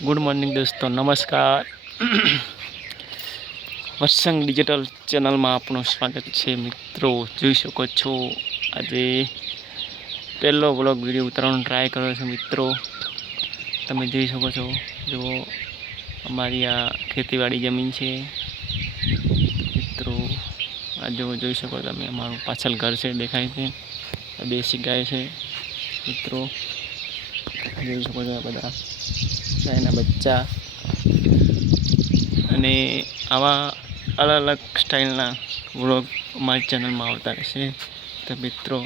Good morning દોસ્તો, નમસ્કાર. વર્ષંગ digital ચેનલમાં આપનું સ્વાગત છે. મિત્રો જોઈ શકો છો, આજે પહેલો વ્લોગ વિડીયો ઉતારવાનો ટ્રાય કર્યો છે. મિત્રો તમે જોઈ શકો છો, જો અમારી આ ખેતીવાડી જમીન છે. મિત્રો આ જો જોઈ શકો તમે, અમારું પાછળ ઘર છે, દેખાય છે. દેશી ગાય છે. મિત્રો જોઈ શકો છો, આ બધા ગાયના બચ્ચા અને આવા અલગ અલગ સ્ટાઇલના વ્લોગ અમારી ચેનલમાં આવતા રહેશે. તો મિત્રો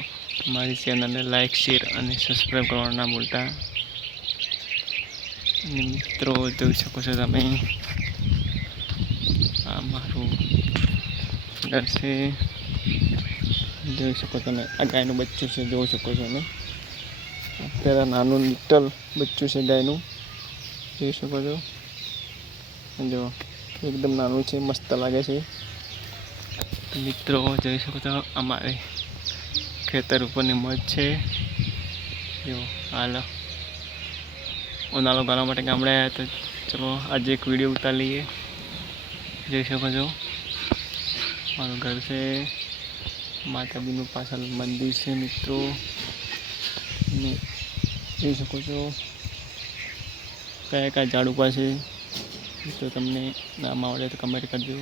મારી ચેનલને લાઈક, શેર અને સબસ્ક્રાઈબ કરવાનું ના ભૂલતા. અને મિત્રો જોઈ શકો છો તમે, આ મારું ઘર છે. જોઈ શકો તમે, આ ગાયનું બચ્ચું છે, જોઈ શકો છો તમે. અત્યારે નાનું લિટલ બચ્ચું છે ગાયનું, જોઈ શકો છો. જો એકદમ નાનું છે, મસ્ત લાગે છે. મિત્રો જોઈ શકો છો, અમારે ખેતર ઉપરની મોજ છે. જો હાલ ઉનાળો ગાળવા માટે ગામડે આવ્યા, તો ચલો આજે એક વિડીયો ઉતારી લઈએ. જોઈ શકો છો, મારું ઘર છે, માતાજીનું પાછળ મંદિર છે. મિત્રો જોઈ શકો છો, કયા કયા ઝાડ ઉભા છે. તો તમને નામ આવડે તો કમેન્ટ કરજો.